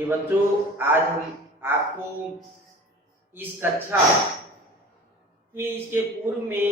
ये बच्चों, आज हम आपको इस कक्षा के इसके पूर्व में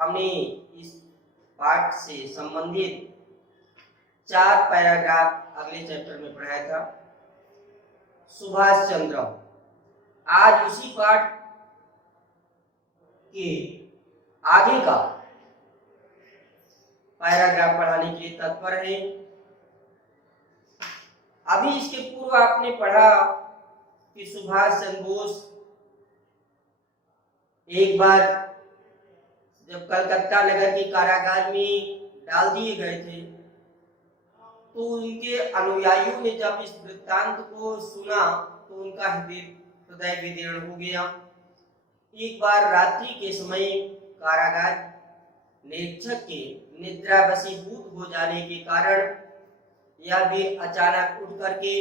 हमने इस पाठ से संबंधित 4 पैराग्राफ अगले चैप्टर में पढ़ाया था, सुभाष चंद्र। आज उसी पाठ के आगे का पैराग्राफ पढ़ाने के लिए तत्पर है। अभी इसके पूर्व आपने पढ़ा कि सुभाष चंद्र बोस एक बार जब कलकत्ता नगर के कारागार में डाल दिए गए थे, तो उनके अनुयायियों ने जब इस वृत्तांत को सुना तो उनका हृदय विदीर्ण हो गया। एक बार रात्रि के समय कारागार निरीक्षक के निद्रा वशीभूत हो जाने के कारण या भी अचानक उठ करके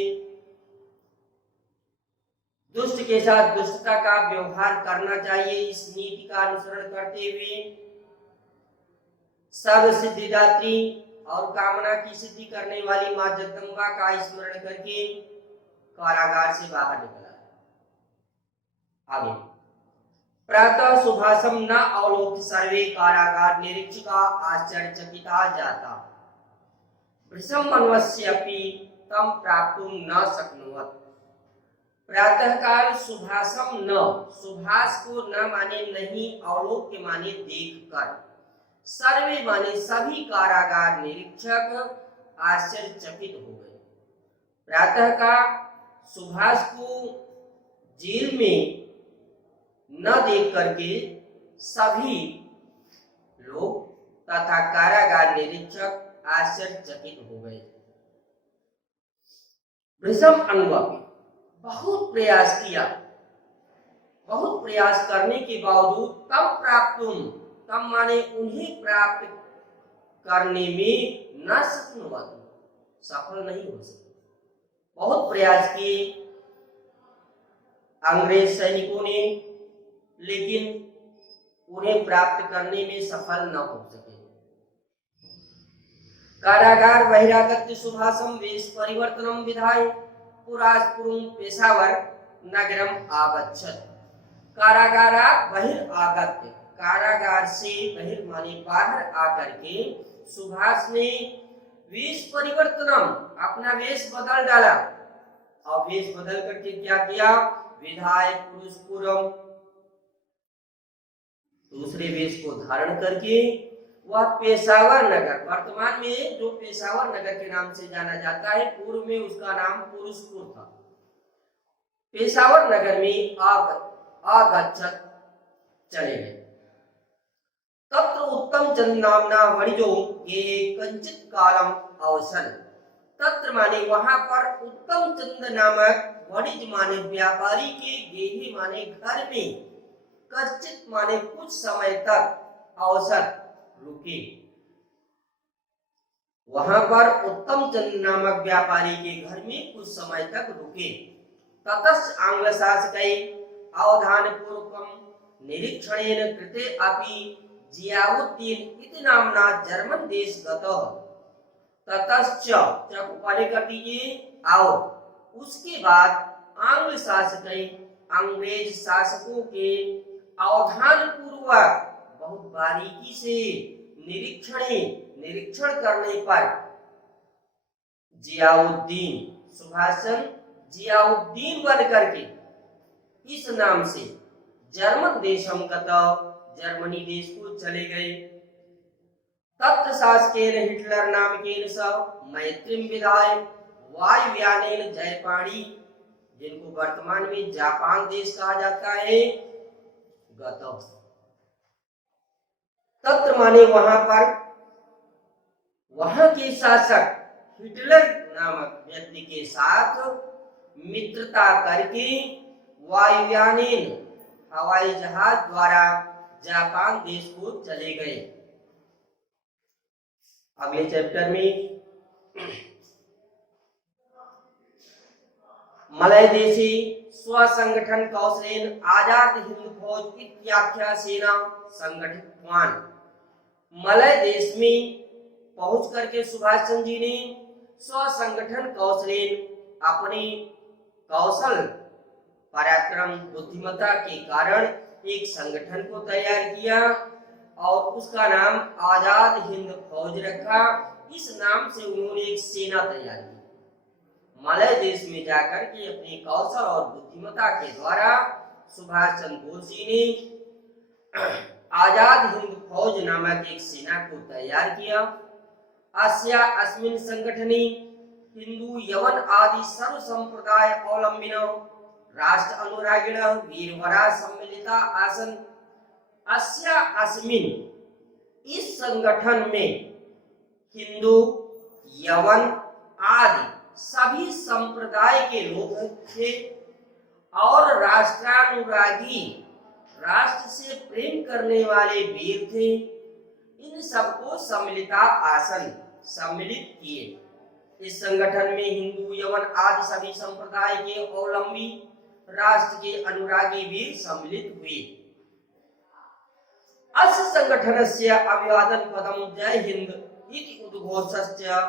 दुष्ट के साथ दुष्टता का व्यवहार करना चाहिए, इस नीति का अनुसरण करते हुए सर्व सिद्धिदात्री और कामना की सिद्धि करने वाली मां जगदम्बा का स्मरण करके कारागार से बाहर निकला। आगे, प्रातः सुभाषम न अवलोक्य सर्वे कारागार निरीक्षका आश्चर्यचकिता जाता वृषम मनवस्यपि तम प्राप्तुम न शक्नुवत्। प्रातः काल सुभाषम न, सुभाष को न माने नहीं, अवलोक्य माने देखकर, सर्वे माने सभी कारागार निरीक्षक आश्चर्यचकित हो गए। प्रातः का सुभाष को जेल में न देख करके सभी लोग तथा कारागार निरीक्षक आश्चर्यचकित हो गए। वृषम अनुवापी, बहुत प्रयास किया, बहुत प्रयास करने के बावजूद तम प्राप्तुम, तम माने उन्हें प्राप्त करने में न शक्नुवत्, सफल नहीं हो सके। बहुत प्रयास किए अंग्रेज सैनिकों ने, लेकिन उन्हें प्राप्त करने में सफल न हो सके। कारागार बहिरागत्य सुभाषम वेश परिवर्तनम विधाय पुरास्पुरम पेशावर नगरम आगच्छत। कारागारात बहिरागत्य, कारागार से बहिर माने बाहर आकर के सुभाष ने वेश परिवर्तनम, अपना वेश बदल डाला। और वेश बदल करके क्या किया? विधाय पुरुषपुरम, दूसरे वेश को धारण करके वह पेशावर नगर, वर्तमान में जो पेशावर नगर के नाम से जाना जाता है, पूर्व में उसका नाम पुरुषपुर था। पेशावर नगर में आगच्छत, चले गए। तत्र उत्तम चंद नामना वणिजो ये कंचित कालम अवसन। तत्र माने वहां पर उत्तम चंद नामक वणिज माने व्यापारी के गेहे माने घर में, कंचित माने कुछ समय तक, अवसर रुके। वहां पर उत्तम चंद नामक व्यापारी के घर में कुछ समय तक रुके। ततः आंग्ल शासकै अवधान पूर्वकम निरीक्षणेन कृते अपि जियाउद्दीन इति नामना जर्मन देश गतः। ततश्च, चक पहले कर दीजिए, और उसके बाद आंग्ल शासकै, अंग्रेज शासकों के अवधान पूर्वक, बहुत बारीकी से निरीक्षण करने पर जियाउद्दीन, सुभाष चंद्र जियाउद्दीन बन करके इस नाम से जर्मन देशम गता, जर्मनी देश को चले गए। तत्र शासकेन हिटलर नामकेन स मैत्रीम विधाय वायुयानेन जयपाणी, जिनको वर्तमान में जापान देश कहा जाता है, गतः। तत्र माने वहां पर, वहां के शासक हिटलर नामक व्यक्ति के साथ मित्रता करके वायुयानेन, हवाई जहाज द्वारा जापान देश को चले गए। अगले चैप्टर में मलय देशी स्वसंगठन कौशलेन आजाद हिंद फौज इत्याख्या सेना संगठितवान। मलय देश में पहुंच करके सुभाष चंद्र जी ने स्वसंगठन कौशलेन अपने कौशल, पराक्रम, बुद्धिमत्ता के कारण एक संगठन को तैयार किया और उसका नाम आजाद हिंद फौज रखा। इस नाम से उन्होंने एक सेना तैयार की। मलय देश में जाकर के अपने कौशल और बुद्धिमत्ता के द्वारा सुभाष चंद्र बोस जी ने आजाद हिंद फौज नामक एक सेना को तैयार किया। अस्या अस्मिन् संगठने हिंदू यवन आदि सर्व संप्रदाय अवलंबिनो राष्ट्र अनुरागिण वीरवरा सम्मिलिता आसन। अस्या अस्मिन्, इस संगठन में हिंदू यवन आदि सभी संप्रदाय के लोग थे और राष्ट्रानुरागी, राष्ट्र से प्रेम करने वाले वीर थे। इन सबको सम्मिलिता आसन, सम्मिलित किए। इस संगठन में हिंदू यवन आदि सभी संप्रदाय के अवलंबी, राष्ट्र के अनुरागी वीर सम्मिलित हुए। अस्य संगठनस्य अभिवादन पदम जय हिंद इति उद्घोषस्य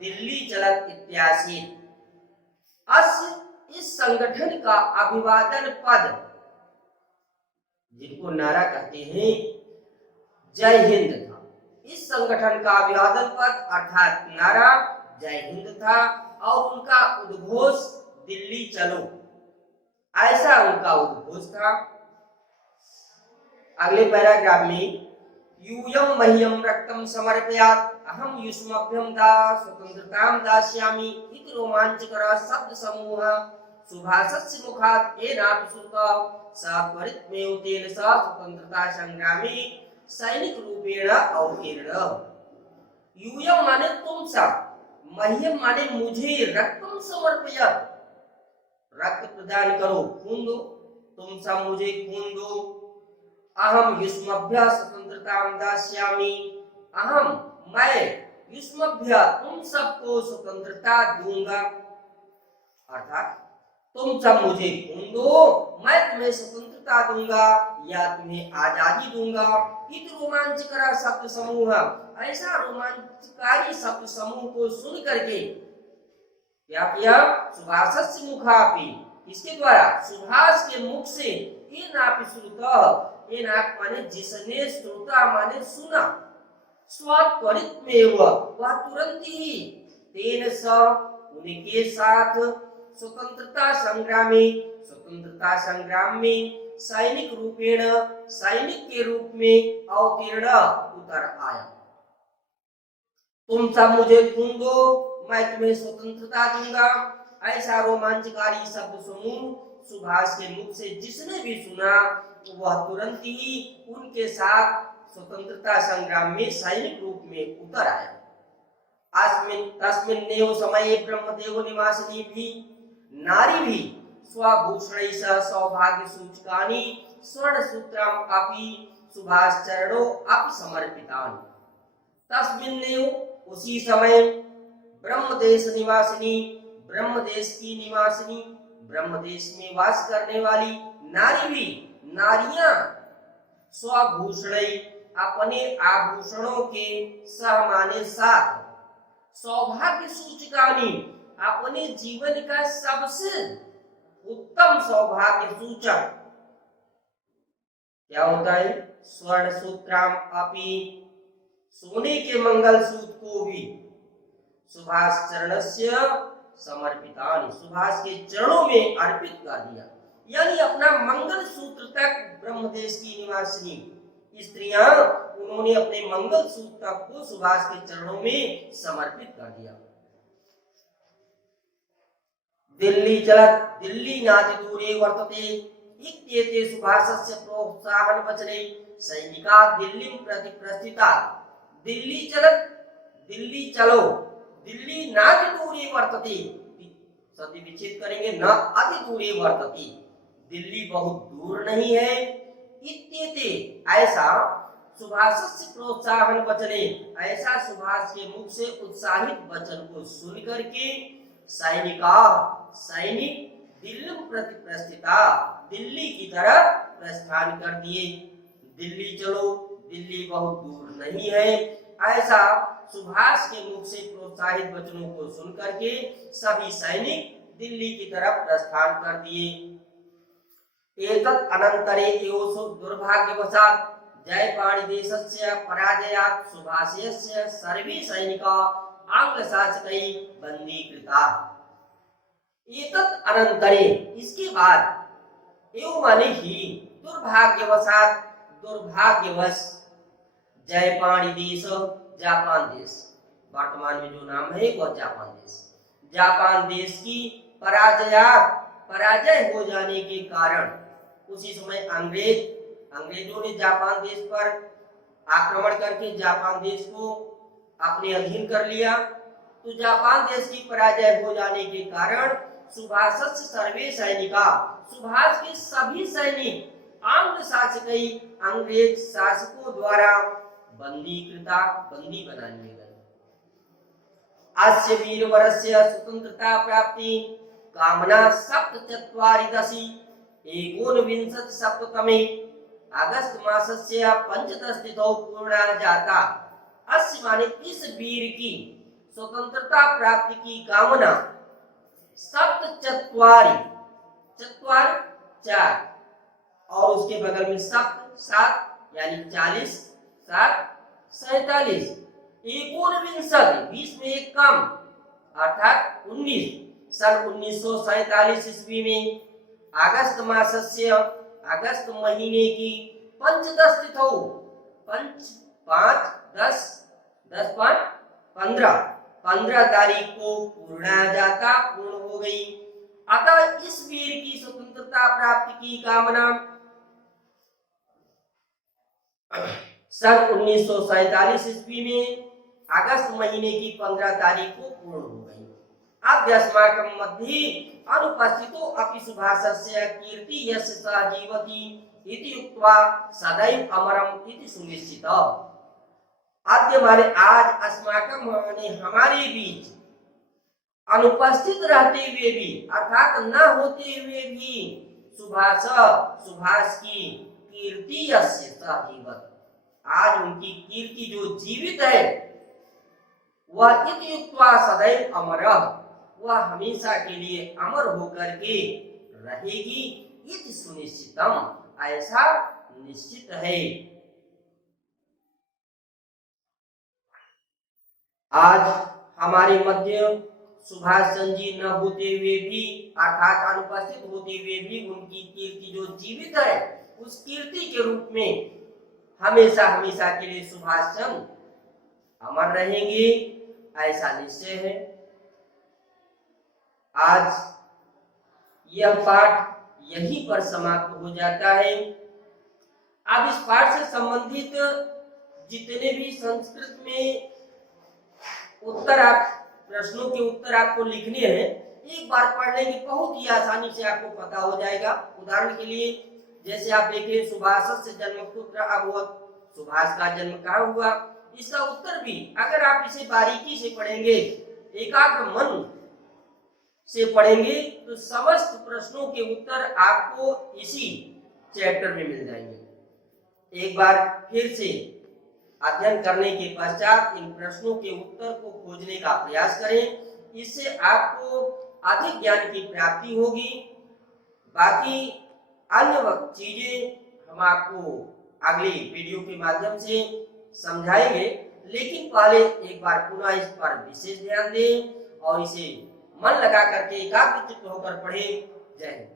दिल्ली चलत इत्यासि। इस संगठन का अभिवादन पद, जिनको नारा कहते हैं, जय हिंद था। इस संगठन का अभिवादन पद अर्थात नारा जय हिंद था और उनका उद्घोष दिल्ली चलो, ऐसा उनका उद्घोष था। अगले पैराग्राफ में यूयं मह्यं रक्तं समर्पयात् अहं युष्मभ्यं दा स्वतंत्रतां दास्यामि इति रोमांचकर शब्द समूह सुभाषस्य मुखात् येनापि श्रुतः स त्वरितमेव तेन सह स्वतंत्रता संग्रामे सैनिक रूपेण अवतीर्णः। यूयं माने तुम सब, मह्यम माने मुझे, रक्तं समर्पयात् रक्त प्रदान करो, खून दो, तुम सब मुझे खून दो। अहम युष्मभ्य स्वतंत्रतां दास्यामि, अहम मैं, युष्मभ्य तुम सबको स्वतंत्रता दूंगा, अर्थात तुम सब मुझे खून दो, मैं तुम्हें स्वतंत्रता दूंगा या तुम्हें आजादी दूंगा। इत रोमांचकर शब्द समूह, ऐसा रोमांचकारी शब्द समूह को सुन करके क्या किया? सुभाषस्य मुखापि, इसके द्वारा, सुभाष के मुख से, ये नापि श्रुतः, ये नाप माने जिसने, श्रोता माने सुना, स्वत्वरित में वह तुरंत ही, तेन स उनके साथ, स्वतंत्रता स्वतंत्रता संग्राम में सैनिक रूपेण, सैनिक के रूप में अवतीर्ण, उतर आया। तुम सब मुझे खून दो, मैं तुम्हें स्वतंत्रता दूंगा, ऐसा रोमांचकारी शब्द समूह सुभाष के मुख से जिसने भी सुना वह तुरंत ही उनके साथ स्वतंत्रता संग्राम में सैनिक रूप में उतर आया। तस्मिन्नेव समये ब्रह्मदेव निवासिनी भी नारी भी स्वभूषणैः सह सौभाग्य सूचकानि स्वर्ण सूत्रम अपि सुभाष चरणों अपि समर्पितानि। तस्मिन्नेव, उसी समय, ब्रह्मदेश निवासिनी, ब्रह्मदेश की निवासिनी, ब्रह्मदेश में वास करने वाली नारी भी, नारियां, स्वभूषणैः अपने आभूषणों के, सह माने साथ, सौभाग्य सूचकानि अपने जीवन का सबसे उत्तम सौभाग्य सूचक क्या होता है? स्वर्ण सूत्राम अपि, सोने के मंगल सूत्र को भी, सुभाष चरणस्य समर्पितानि, सुभाष के चरणों में अर्पित कर दिया। यानी अपना मंगल सूत्र तक ब्रह्मदेश की निवासिनी स्त्रियां, उन्होंने अपने मंगल सूत्र तक को सुभाष के चरणों में समर्पित कर दिया। दिल्ली चलत दिल्ली नाति दूरे वर्तते इत्येते सुभाषस्य प्रोत्साहन वचने सैनिका दिल्लीं प्रति प्रस्थिता। दिल्ली चलत, दिल्ली चलो, दिल्ली नाति दूरे वर्तते, सती विच्छेद करेंगे, न अति दूरे वर्तते, दिल्ली बहुत दूर नहीं है। इत्येते, ऐसा, सुभाषस्य प्रोत्साहन वचने, ऐसा सुभाष के मुख से उत्साहित वचन को सुन करके सैनिका, सैनिक, दिल्ली प्रति प्रस्थिता, दिल्ली की तरफ प्रस्थान कर दिए। दिल्ली चलो, दिल्ली बहुत दूर नहीं है, ऐसा सुभाष के मुख से प्रोत्साहित वचनों को सुन करके सभी सैनिक दिल्ली की तरफ प्रस्थान कर दिए। एतत् अनन्तरे एवं दुर्भाग्यवशात् जयपाणिदेशस्य पराजयात् सुभाषस्य सर्वे सैनिकाः आंग्लशासकैः बंदीकृताः। एतत् अनन्तरे, इसके बाद, एवं माने ही, दुर्भाग्यवशात्, दुर्भाग्यवश, जयपाणी देश, जापान देश, वर्तमान में जो नाम है वह जापान देश, जापान देश की पराजय हो जाने के कारण, उसी समय अंग्रेजों ने जापान देश पर आक्रमण करके जापान देश को अपने अधीन कर लिया। तो जापान देश की पराजय हो जाने के कारण सुभाषस्य सर्वे सैनिका, सुभाष के सभी सैनिक आंग्लशासकई, अंग्रेज शासकों द्वारा बंदी बना लिए गए। अस्य वीरवरस्य स्वतंत्रता प्राप्ति कामना सप्तचत्वारिदशि एकोनविंशति सप्ततमे अगस्त मासस्य 15 तिथौ पूर्णा जाता। अस्य माने इस वीर की स्वतंत्रता प्राप्ति की कामना सप्तचत्वारि, चत्वार 4 और उसके बगल में सप्त 7 यानी 40, 7 47, एकोनविंशति 20 में एक कम अर्थात 19, सन 1947 ईस्वी में अगस्त मासस्य, अगस्त महीने की 15 तिथौ, 15 तारीख को पूर्ण हो गई। अतः इस वीर की स्वतंत्रता प्राप्ति की कामना सन 1947 ईस्वी में अगस्त महीने की 15 तारीख को पूर्ण हो गई। अभ्यस्माकं मध्ये अनुपस्थितो अपि सुभाषस्य कीर्ति यस्य स जीवति इति उक्त्वा सदैव अमरम इति सुनिश्चित। आद्य माने आज, अस्माकं माने हमारे बीच, अनुपस्थित रहते हुए भी अर्थात न होते हुए भी सुभाष की कीर्ति यस्य स जीवति, आज उनकी कीर्ति जो जीवित है वह इति उक्त्वा सदैव अमरः, वह हमेशा के लिए अमर होकर के रहेगी। इति सुनिश्चितम, ऐसा निश्चित है। आज हमारे मध्य सुभाष चंद्र जी न होते हुए भी अर्थात अनुपस्थित होते हुए भी उनकी कीर्ति जो जीवित है, उस कीर्ति के रूप में हमेशा हमेशा के लिए सुभाष चंद्र अमर रहेंगे, ऐसा निश्चय है। आज यह पाठ यहीं पर समाप्त हो जाता है। अब इस पाठ से संबंधित जितने भी संस्कृत में प्रश्नों के उत्तर आपको लिखने हैं, एक बार पढ़ने की बहुत ही आसानी से आपको पता हो जाएगा। उदाहरण के लिए जैसे आप देखिए, सुभाषस्य जन्मपुत्र अभवत्, सुभाष का जन्म कहाँ हुआ, इसका उत्तर भी अगर आप इसे बारीकी से पढ़ेंगे, एकाग्र मन से पढ़ेंगे, तो समस्त प्रश्नों के उत्तर आपको इसी चैप्टर में मिल जाएंगे। एक बार फिर से अध्ययन करने के पश्चात इन प्रश्नों के उत्तर को खोजने का प्रयास करें, इससे आपको अधिक ज्ञान की प्राप्ति होगी। बाकी अन्य चीजें हम आपको अगली वीडियो के माध्यम से समझाएंगे, लेकिन पहले एक बार पुनः इस पर विशेष ध्यान दें और इसे मन लगा करके एकाग्रचित्त होकर पढ़ें। जय हिंद।